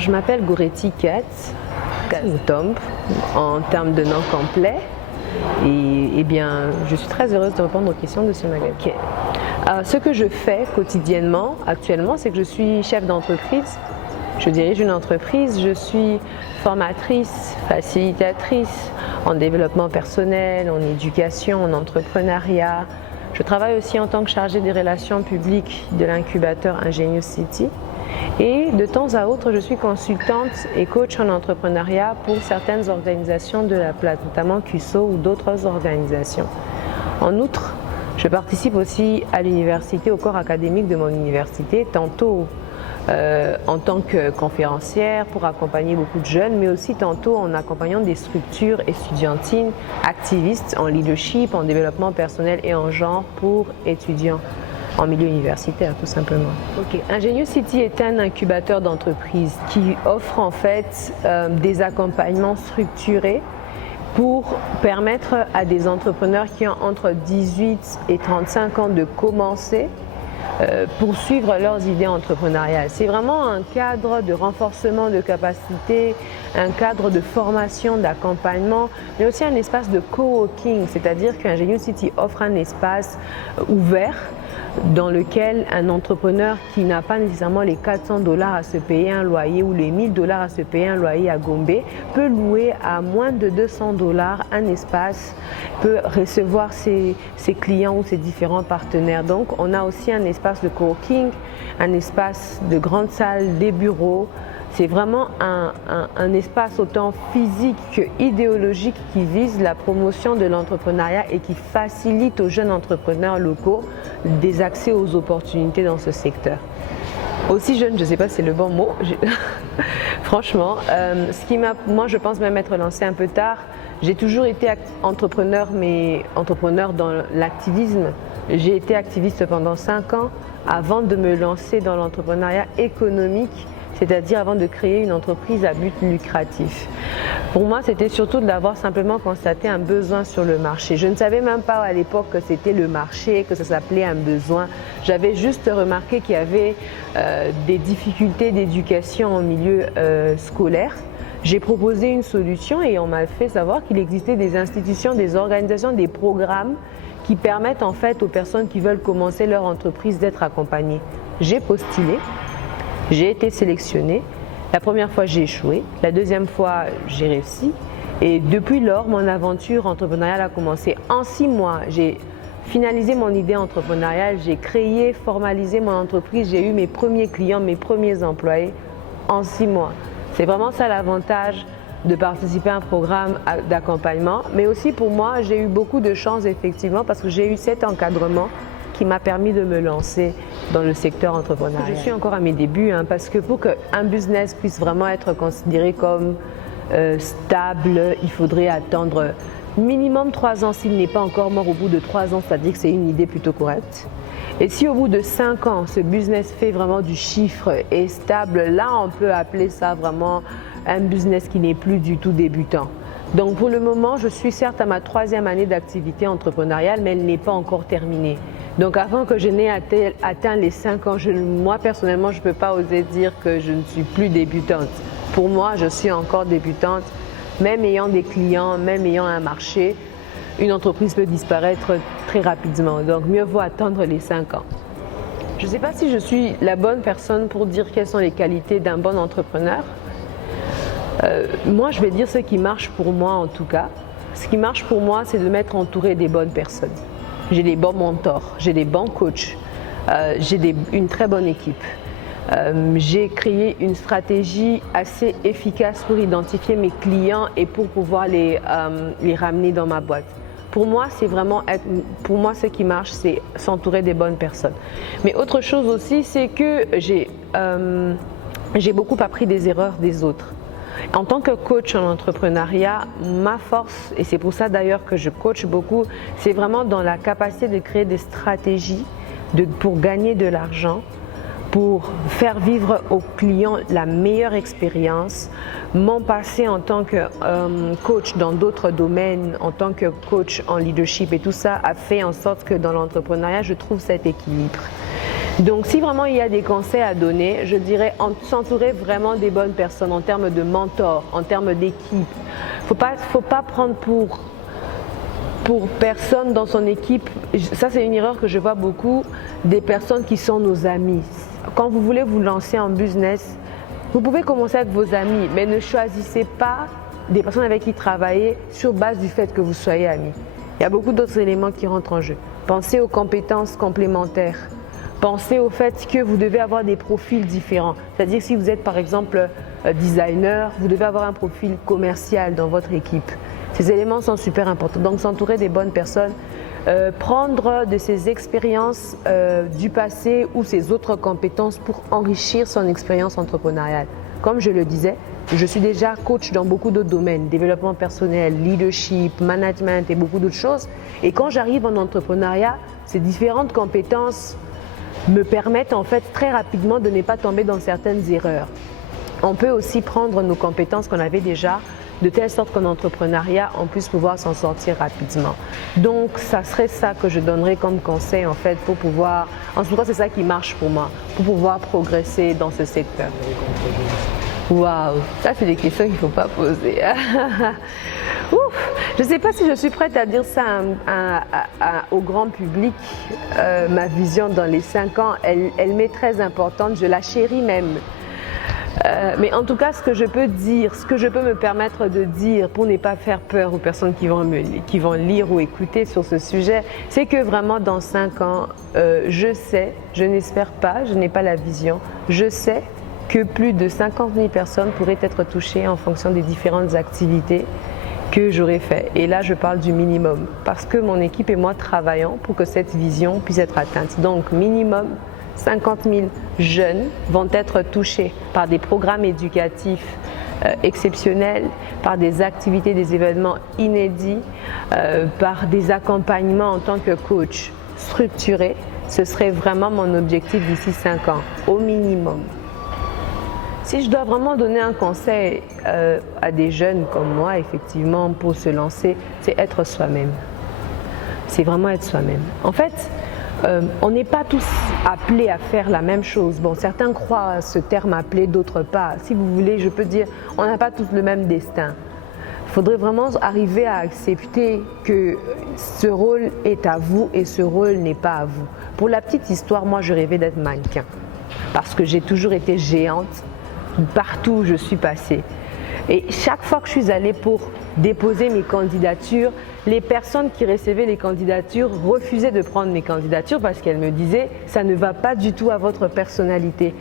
je m'appelle Goretti Katz, Tomb, en termes de nom complet. Et bien, je suis très heureuse de répondre aux questions de ce magazine. Ce que je fais quotidiennement, actuellement, c'est que je suis chef d'entreprise. Je dirige une entreprise, je suis formatrice, facilitatrice en développement personnel, en éducation, en entrepreneuriat. Je travaille aussi en tant que chargée des relations publiques de l'incubateur Ingenious City. Et de temps à autre, je suis consultante et coach en entrepreneuriat pour certaines organisations de la place, notamment CUSO ou d'autres organisations. En outre, je participe aussi à l'université, au corps académique de mon université, tantôt en tant que conférencière pour accompagner beaucoup de jeunes, mais aussi tantôt en accompagnant des structures estudiantines, activistes en leadership, en développement personnel et en genre pour étudiants en milieu universitaire, tout simplement. Ingenious City est un incubateur d'entreprise qui offre en fait des accompagnements structurés pour permettre à des entrepreneurs qui ont entre 18 et 35 ans de commencer poursuivre leurs idées entrepreneuriales. C'est vraiment un cadre de renforcement de capacités, un cadre de formation, d'accompagnement, mais aussi un espace de coworking, c'est-à-dire qu'Ingenious City offre un espace ouvert dans lequel un entrepreneur qui n'a pas nécessairement les $400 à se payer un loyer ou les $1000 à se payer un loyer à Gombe peut louer à moins de $200 un espace, peut recevoir ses clients ou ses différents partenaires. Donc on a aussi un espace de coworking, un espace de grande salle, des bureaux. C'est vraiment un espace autant physique qu'idéologique qui vise la promotion de l'entrepreneuriat et qui facilite aux jeunes entrepreneurs locaux des accès aux opportunités dans ce secteur. Aussi jeune, je ne sais pas si c'est le bon mot, franchement, moi je pense même être lancée un peu tard. J'ai toujours été entrepreneur, mais entrepreneur dans l'activisme. J'ai été activiste pendant 5 ans avant de me lancer dans l'entrepreneuriat économique, c'est-à-dire avant de créer une entreprise à but lucratif. Pour moi, c'était surtout d'avoir simplement constaté un besoin sur le marché. Je ne savais même pas à l'époque que c'était le marché, que ça s'appelait un besoin. J'avais juste remarqué qu'il y avait des difficultés d'éducation en milieu scolaire. J'ai proposé une solution et on m'a fait savoir qu'il existait des institutions, des organisations, des programmes qui permettent en fait aux personnes qui veulent commencer leur entreprise d'être accompagnées. J'ai postulé. J'ai été sélectionnée. La première fois, j'ai échoué. La deuxième fois, j'ai réussi. Et depuis lors, mon aventure entrepreneuriale a commencé. En 6 mois, j'ai finalisé mon idée entrepreneuriale. J'ai créé, formalisé mon entreprise. J'ai eu mes premiers clients, mes premiers employés en 6 mois. C'est vraiment ça l'avantage de participer à un programme d'accompagnement. Mais aussi pour moi, j'ai eu beaucoup de chance effectivement parce que j'ai eu cet encadrement qui m'a permis de me lancer dans le secteur entrepreneurial. Je suis encore à mes débuts parce que pour qu'un business puisse vraiment être considéré comme stable, il faudrait attendre minimum 3 ans s'il n'est pas encore mort au bout de 3 ans, c'est-à-dire que c'est une idée plutôt correcte. Et si au bout de 5 ans, ce business fait vraiment du chiffre et stable, là on peut appeler ça vraiment un business qui n'est plus du tout débutant. Donc pour le moment, je suis certes à ma 3e année d'activité entrepreneuriale, mais elle n'est pas encore terminée. Donc avant que je n'ai atteint les 5 ans, moi personnellement, je ne peux pas oser dire que je ne suis plus débutante. Pour moi, je suis encore débutante, même ayant des clients, même ayant un marché. Une entreprise peut disparaître très rapidement, donc mieux vaut attendre les 5 ans. Je ne sais pas si je suis la bonne personne pour dire quelles sont les qualités d'un bon entrepreneur. Moi, je vais dire ce qui marche pour moi en tout cas. Ce qui marche pour moi, c'est de m'être entourée des bonnes personnes. J'ai des bons mentors, j'ai des bons coachs, j'ai une très bonne équipe. J'ai créé une stratégie assez efficace pour identifier mes clients et pour pouvoir les ramener dans ma boîte. Pour moi, ce qui marche, c'est s'entourer des bonnes personnes. Mais autre chose aussi, c'est que j'ai beaucoup appris des erreurs des autres. En tant que coach en entrepreneuriat, ma force, et c'est pour ça d'ailleurs que je coach beaucoup, c'est vraiment dans la capacité de créer des stratégies pour gagner de l'argent, pour faire vivre aux clients la meilleure expérience. Mon passé en tant que coach dans d'autres domaines, en tant que coach en leadership et tout ça a fait en sorte que dans l'entrepreneuriat, je trouve cet équilibre. Donc si vraiment il y a des conseils à donner, je dirais s'entourer vraiment des bonnes personnes en termes de mentors, en termes d'équipe. Faut pas prendre pour personne dans son équipe. Ça c'est une erreur que je vois beaucoup, des personnes qui sont nos amis. Quand vous voulez vous lancer en business, vous pouvez commencer avec vos amis, mais ne choisissez pas des personnes avec qui travailler sur base du fait que vous soyez amis. Il y a beaucoup d'autres éléments qui rentrent en jeu. Pensez aux compétences complémentaires. Pensez au fait que vous devez avoir des profils différents. C'est-à-dire si vous êtes par exemple designer, vous devez avoir un profil commercial dans votre équipe. Ces éléments sont super importants. Donc s'entourer des bonnes personnes, prendre de ses expériences du passé ou ses autres compétences pour enrichir son expérience entrepreneuriale. Comme je le disais, je suis déjà coach dans beaucoup d'autres domaines, développement personnel, leadership, management et beaucoup d'autres choses. Et quand j'arrive en entrepreneuriat, ces différentes compétences me permettent en fait très rapidement de ne pas tomber dans certaines erreurs. On peut aussi prendre nos compétences qu'on avait déjà de telle sorte qu'en entrepreneuriat, on puisse pouvoir s'en sortir rapidement. Donc, ça serait ça que je donnerais comme conseil en fait pour pouvoir, en tout cas c'est ça qui marche pour moi, pour pouvoir progresser dans ce secteur. Waouh, ça c'est des questions qu'il ne faut pas poser. Ouf, je ne sais pas si je suis prête à dire ça au grand public. Ma vision dans les 5 ans, elle m'est très importante, je la chéris même. Mais en tout cas, ce que je peux dire, ce que je peux me permettre de dire pour ne pas faire peur aux personnes qui vont lire ou écouter sur ce sujet, c'est que vraiment dans 5 ans, je sais, je n'espère pas, je n'ai pas la vision, je sais que plus de 50 000 personnes pourraient être touchées en fonction des différentes activités que j'aurais fait. Et là, je parle du minimum, parce que mon équipe et moi travaillons pour que cette vision puisse être atteinte. Donc, minimum 50 000 jeunes vont être touchés par des programmes éducatifs exceptionnels, par des activités, des événements inédits, par des accompagnements en tant que coach structurés. Ce serait vraiment mon objectif d'ici 5 ans, au minimum. Si je dois vraiment donner un conseil à des jeunes comme moi, effectivement, pour se lancer, c'est être soi-même. C'est vraiment être soi-même. En fait, on n'est pas tous appelés à faire la même chose. Bon, certains croient à ce terme appelé, d'autres pas. Si vous voulez, je peux dire, on n'a pas tous le même destin. Il faudrait vraiment arriver à accepter que ce rôle est à vous et ce rôle n'est pas à vous. Pour la petite histoire, moi, je rêvais d'être mannequin parce que j'ai toujours été géante partout où je suis passée. Et chaque fois que je suis allée pour déposer mes candidatures, les personnes qui recevaient les candidatures refusaient de prendre mes candidatures parce qu'elles me disaient « ça ne va pas du tout à votre personnalité.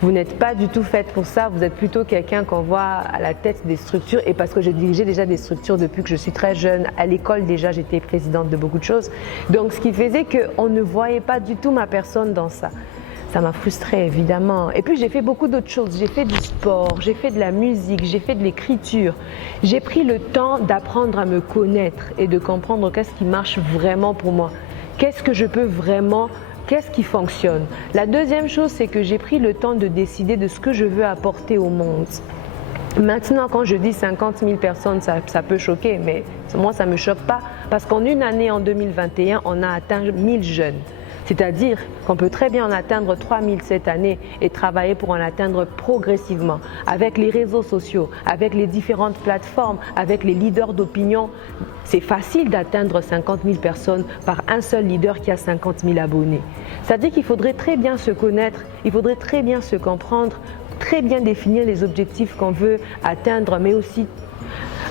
Vous n'êtes pas du tout faite pour ça, vous êtes plutôt quelqu'un qu'on voit à la tête des structures. » Et parce que je dirigeais déjà des structures depuis que je suis très jeune, à l'école déjà j'étais présidente de beaucoup de choses. Donc ce qui faisait qu'on ne voyait pas du tout ma personne dans ça. Ça m'a frustrée évidemment. Et puis j'ai fait beaucoup d'autres choses. J'ai fait du sport, j'ai fait de la musique, j'ai fait de l'écriture. J'ai pris le temps d'apprendre à me connaître et de comprendre qu'est-ce qui marche vraiment pour moi. Qu'est-ce que je peux vraiment, qu'est-ce qui fonctionne. La deuxième chose, c'est que j'ai pris le temps de décider de ce que je veux apporter au monde. Maintenant, quand je dis 50 000 personnes, ça peut choquer, mais moi, ça ne me choque pas. Parce qu'en une année, en 2021, on a atteint 1000 jeunes. C'est-à-dire qu'on peut très bien en atteindre 3000 cette année et travailler pour en atteindre progressivement avec les réseaux sociaux, avec les différentes plateformes, avec les leaders d'opinion. C'est facile d'atteindre 50 000 personnes par un seul leader qui a 50 000 abonnés. C'est-à-dire qu'il faudrait très bien se connaître, il faudrait très bien se comprendre, très bien définir les objectifs qu'on veut atteindre, mais aussi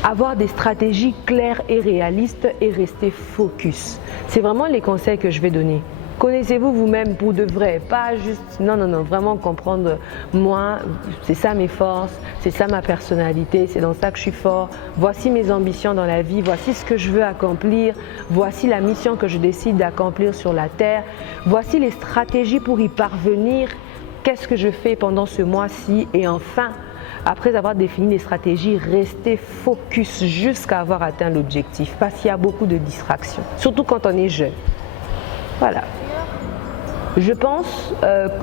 avoir des stratégies claires et réalistes et rester focus. C'est vraiment les conseils que je vais donner. Connaissez-vous vous-même pour de vrai, pas juste, non, vraiment comprendre moi, c'est ça mes forces, c'est ça ma personnalité, c'est dans ça que je suis fort, voici mes ambitions dans la vie, voici ce que je veux accomplir, voici la mission que je décide d'accomplir sur la terre, voici les stratégies pour y parvenir, qu'est-ce que je fais pendant ce mois-ci et enfin, après avoir défini les stratégies, rester focus jusqu'à avoir atteint l'objectif parce qu'il y a beaucoup de distractions, surtout quand on est jeune. Voilà. Je pense,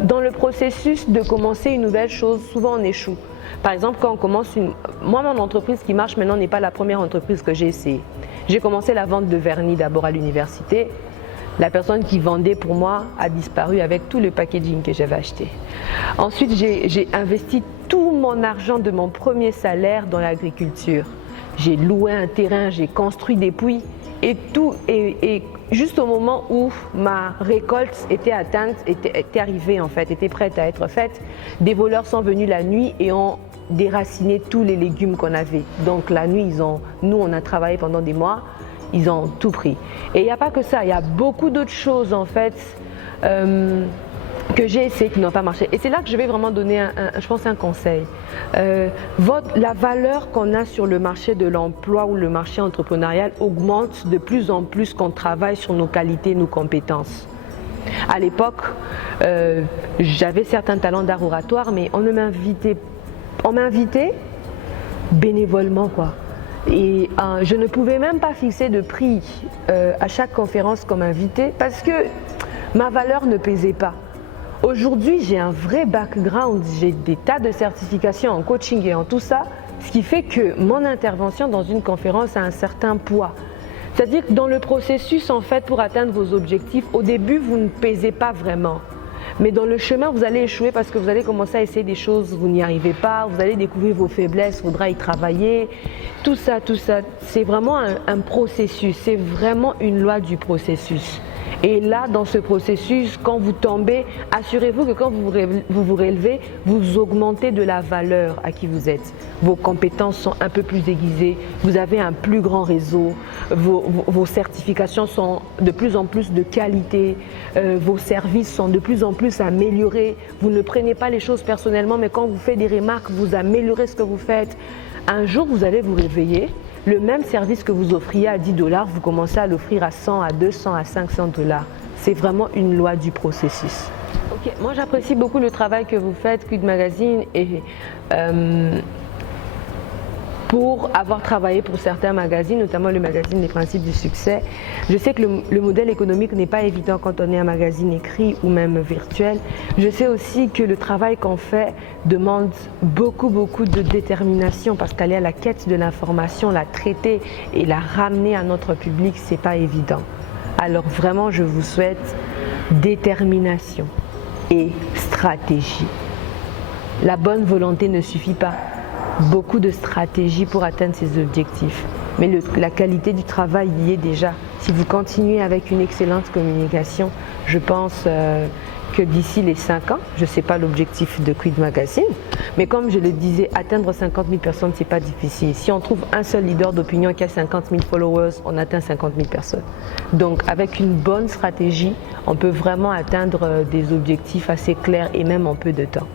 dans le processus de commencer une nouvelle chose, souvent on échoue. Par exemple, quand on commence Moi, mon entreprise qui marche maintenant n'est pas la première entreprise que j'ai essayée. J'ai commencé la vente de vernis d'abord à l'université. La personne qui vendait pour moi a disparu avec tout le packaging que j'avais acheté. Ensuite, j'ai investi tout mon argent de mon premier salaire dans l'agriculture. J'ai loué un terrain, j'ai construit des puits et tout. Et juste au moment où ma récolte était atteinte, était arrivée en fait, était prête à être faite, des voleurs sont venus la nuit et ont déraciné tous les légumes qu'on avait. Donc la nuit, nous on a travaillé pendant des mois. Ils ont tout pris. Et il n'y a pas que ça, il y a beaucoup d'autres choses en fait que j'ai essayé qui n'ont pas marché. Et c'est là que je vais vraiment donner, je pense, un conseil. La valeur qu'on a sur le marché de l'emploi ou le marché entrepreneurial augmente de plus en plus qu'on travaille sur nos qualités, nos compétences. À l'époque, j'avais certains talents d'art oratoire, mais on m'invitait bénévolement quoi. Et je ne pouvais même pas fixer de prix à chaque conférence comme invité parce que ma valeur ne pesait pas. Aujourd'hui, j'ai un vrai background, j'ai des tas de certifications en coaching et en tout ça, ce qui fait que mon intervention dans une conférence a un certain poids. C'est-à-dire que dans le processus, en fait, pour atteindre vos objectifs, au début, vous ne pesez pas vraiment. Mais dans le chemin, vous allez échouer parce que vous allez commencer à essayer des choses, vous n'y arrivez pas, vous allez découvrir vos faiblesses, il faudra y travailler. Tout ça, c'est vraiment un processus, c'est vraiment une loi du processus. Et là, dans ce processus, quand vous tombez, assurez-vous que quand vous vous relevez, vous augmentez de la valeur à qui vous êtes. Vos compétences sont un peu plus aiguisées, vous avez un plus grand réseau, vos certifications sont de plus en plus de qualité, vos services sont de plus en plus améliorés. Vous ne prenez pas les choses personnellement, mais quand vous faites des remarques, vous améliorez ce que vous faites. Un jour, vous allez vous réveiller. Le même service que vous offriez à 10 $, vous commencez à l'offrir à 100, à 200, à 500 $. C'est vraiment une loi du processus. Okay. Moi, j'apprécie beaucoup le travail que vous faites, Quid Magazine, et pour avoir travaillé pour certains magazines, notamment le magazine des principes du succès. Je sais que le modèle économique n'est pas évident quand on est un magazine écrit ou même virtuel. Je sais aussi que le travail qu'on fait demande beaucoup de détermination parce qu'aller à la quête de l'information, la traiter et la ramener à notre public, c'est pas évident. Alors vraiment, je vous souhaite détermination et stratégie. La bonne volonté ne suffit pas. Beaucoup de stratégies pour atteindre ces objectifs. Mais la qualité du travail y est déjà. Si vous continuez avec une excellente communication, je pense que d'ici les 5 ans, je ne sais pas l'objectif de Quid Magazine, mais comme je le disais, atteindre 50 000 personnes, ce n'est pas difficile. Si on trouve un seul leader d'opinion qui a 50 000 followers, on atteint 50 000 personnes. Donc avec une bonne stratégie, on peut vraiment atteindre des objectifs assez clairs et même en peu de temps.